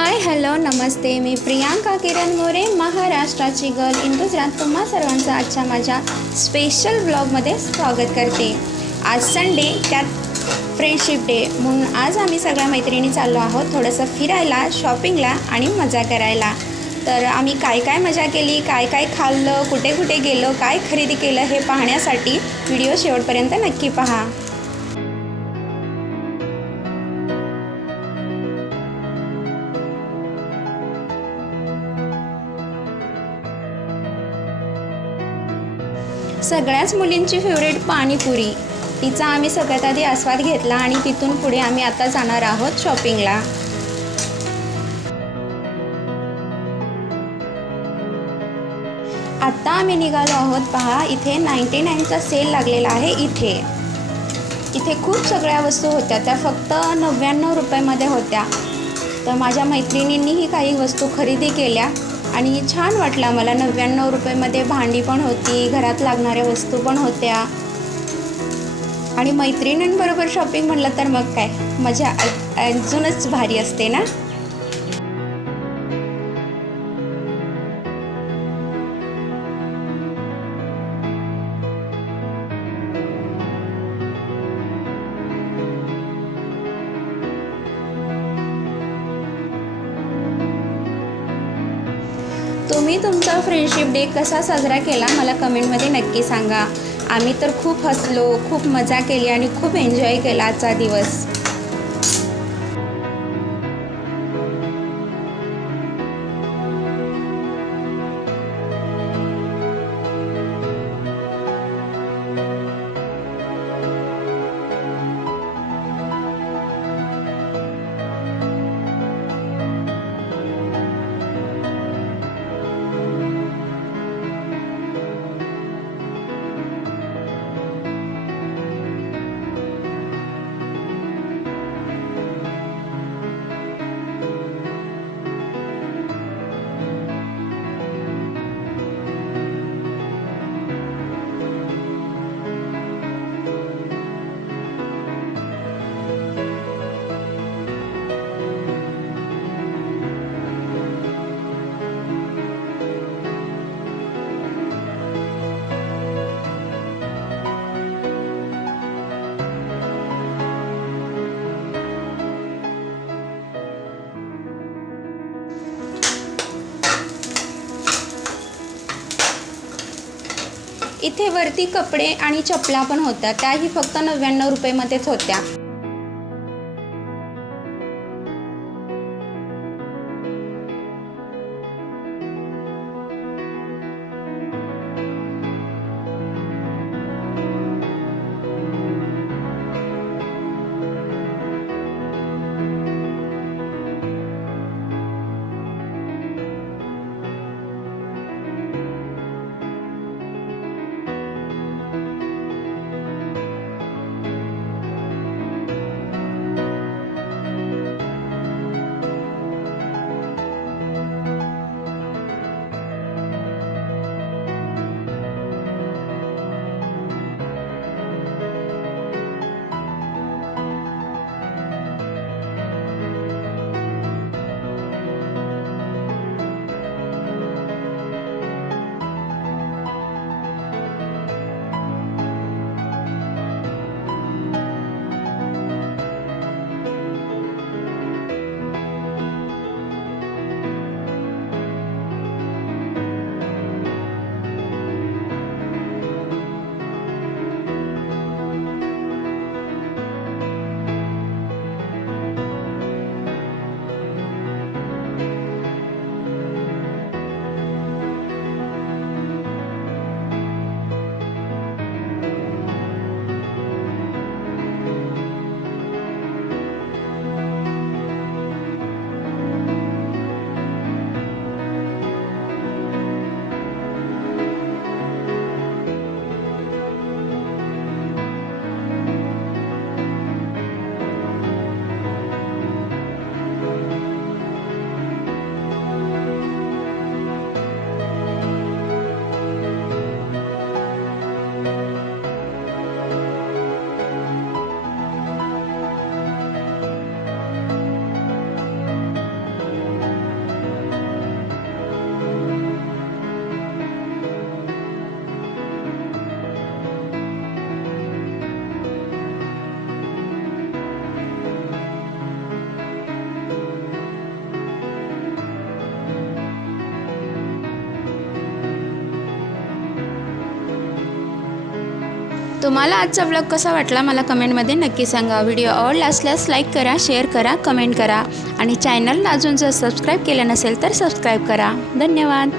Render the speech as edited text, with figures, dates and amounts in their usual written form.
Hi hello नमस्ते, मी प्रियांका किरण मोरे, महाराष्ट्राची girl in Gujarat. तुम्हा सर्वांचं आजच्या माझ्या स्पेशल ब्लॉगमध्ये स्वागत करते. आज संडे, त्यात फ्रेंडशिप डे, म्हणून आज आम्ही सगळ्या मैत्रिणी चाललो आहोत थोडंसं फिरायला, शॉपिंगला आणि मजा करायला. तर आम्ही काय काय मजा केली, काय काय खाल्लं, कुठे कुठे गेलो, काय खरेदी केलं हे पाहण्यासाठी व्हिडिओ शेवटपर्यंत नक्की पहा. सगळ्याच मुलींची फेवरेट पाणीपुरी, तिचा आम्ही सगळ्यात आधी आस्वाद घेतला आणि तिथून पुढे आम्ही आता जाणार आहोत शॉपिंगला. आत्ता आम्ही निघालो आहोत. पहा, इथे 99चा सेल लागलेला आहे. इथे खूप सगळ्या वस्तू होत्या, त्या फक्त 99 रुपयामध्ये होत्या. तर माझ्या मैत्रिणींनीही काही वस्तू खरेदी केल्या आणि छान वाटलं मला. 99 रुपयामध्ये भांडी पण होती, घरात लागणाऱ्या वस्तू पण होत्या. आणि मैत्रिणींबरोबर शॉपिंग म्हटलं तर मग काय मजा अजूनच भारी असते ना. तुम्ही तुमचा फ्रेंडशिप डे कसा साजरा केला मला कमेंटमध्ये नक्की सांगा. आम्ही तर खूप हसलो, खूप मजा केली आणि खूप एन्जॉय केला आजचा दिवस. इथे वरती कपडे आणि चपला पण होत्या, त्याही फक्त 99 रुपयामध्येच होत्या. तुम्हाला आजचा व्लॉग कसा वाटला मला कमेंटमध्ये नक्की सांगा. व्हिडिओ आवडला असल्यास लाईक करा, शेअर करा, कमेंट करा आणि चॅनलला अजून जर सबस्क्राईब केलं नसेल तर सबस्क्राईब करा. धन्यवाद.